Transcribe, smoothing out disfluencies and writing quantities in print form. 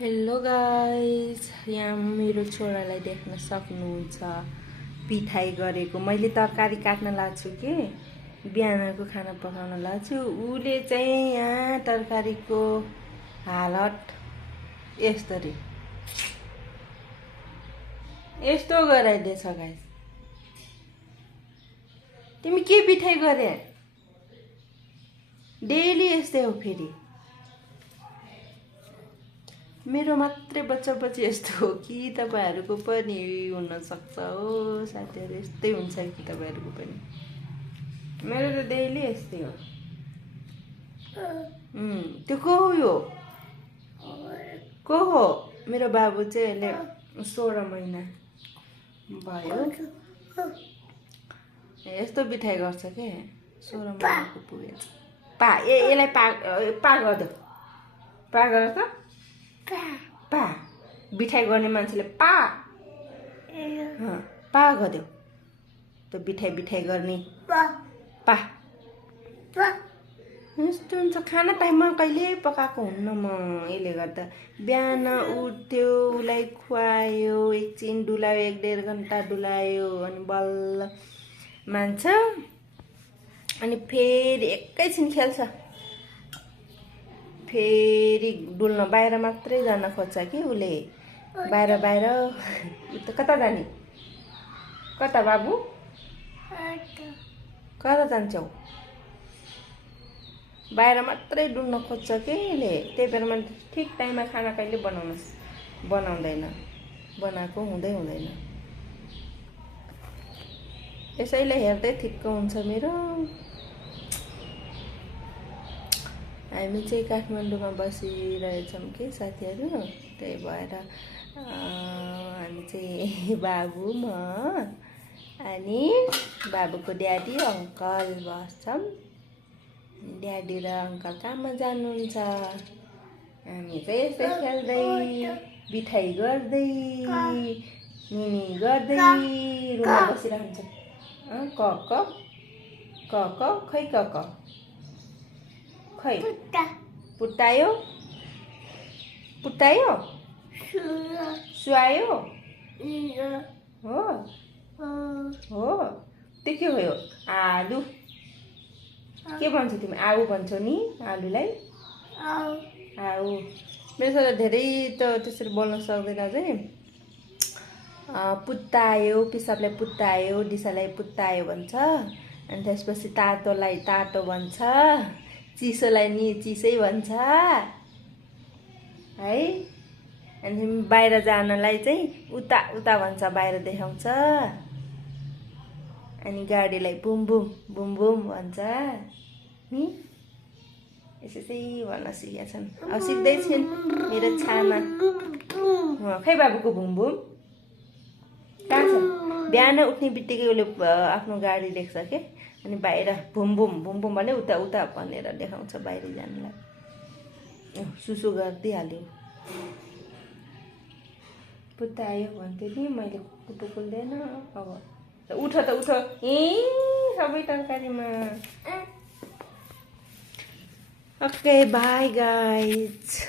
Hello guys, यहाँ मेरो छोरालाई देख्न सक्नुहुन्छ पिठाई गरेको। मैले तरकारी काट्न लाग्छु कि बिहानको खाना पकाउन लाग्छु। उले चाहिँ यहाँ तरकारीको हालत यस्तरी यस्तो गराइदिएछ गाइस। तिमी के पिठाई गरे? डेली यस्तै हो फेरि। मेरो मात्रै बच्चा यस्तो हो कि तपाईहरूको पनि हुन सक्छ हो साथीहरू, यस्तै हुन्छ कि तपाईहरूको पनि। मेरो त डेली यस्तै हो। त्यो को हो यो? को हो? मेरो बाबु चाहिँ अहिले 16 महिना भयो। यस्तो मिठाई गर्छ के 16 महिनाको पुगेछ। पा यसलाई पा गर्दो। पा गर त। पा मिठाई गर्ने मान्छेले पा पा गर्देऊ। त मिठाई गर्ने पा यस्तो हुन्छ। खाना टाइममा कहिले पकाएको हुन्न म। यसले गर्दा बिहान उठ्यो, उसलाई खुवायो, एकछिन डुलायो, 1-1.5 घन्टा डुलायो, अनि बल्ल मान्छ, अनि फेरि एकैछिन खेल्छ, फेरि डुल्न बाहिर मात्रै जान खोज्छ कि उसले। बाहिर कता जाने? कता बाबु? कता जान्छौ? बाहिर मात्रै डुल्न खोज्छ कि उसले। त्यही भएर मैले ठिक टाइममा खाना कहिले बनाउँदैन, बनाएको हुँदैन। यसैले हेर्दै ठिक्क हुन्छ मेरो। हामी चाहिँ काठमाडौँमा बसिरहेछौँ कि साथीहरू, त्यही भएर हामी चाहिँ बाबु, म अनि बाबुको ड्याडी अङ्कल बस्छौँ। ड्याडी र अङ्कल काममा जानुहुन्छ। हामी चाहिँ यस्तै खेल्दै, मिठाई गर्दै, मिमी गर्दै रुममा बसिरहन्छ। खै खै पुट्टायो सुहायो हो। त्यो के हो? आलु। के भन्छ तिमी? आउ भन्छौ नि आलुलाई? आउ। मेरो छोरा धेरै त त्यसरी बोल्न सक्दैन चाहिँ। पुत्तायो, पिसाबलाई पुत्तायो, दिसालाई पुत्तायो भन्छ। अनि त्यसपछि तातोलाई तातो भन्छ, चिसोलाई नि चिसै भन्छ है। अनि बाहिर जानलाई चाहिँ उता भन्छ, बाहिर देखाउँछ। अनि गाडीलाई बुम बुम भन्छ नि। यसै भन्न सिकेका छन्। अब सिक्दैछन् मेरो छाना। खै बाबुको बुम कहाँ छ? बिहान उठ्ने बित्तिकै उसले आफ्नो गाडी देख्छ के, अनि बाहिर भुम बुम भने उता भनेर देखाउँछ बाहिर जानलाई। सुसु गरिदिइहाल्यो। पुत्तायो भन्थ्यो नि मैले, कुटु खुल्दैन। अब उठ सबै तरकारीमा। Okay, by guys.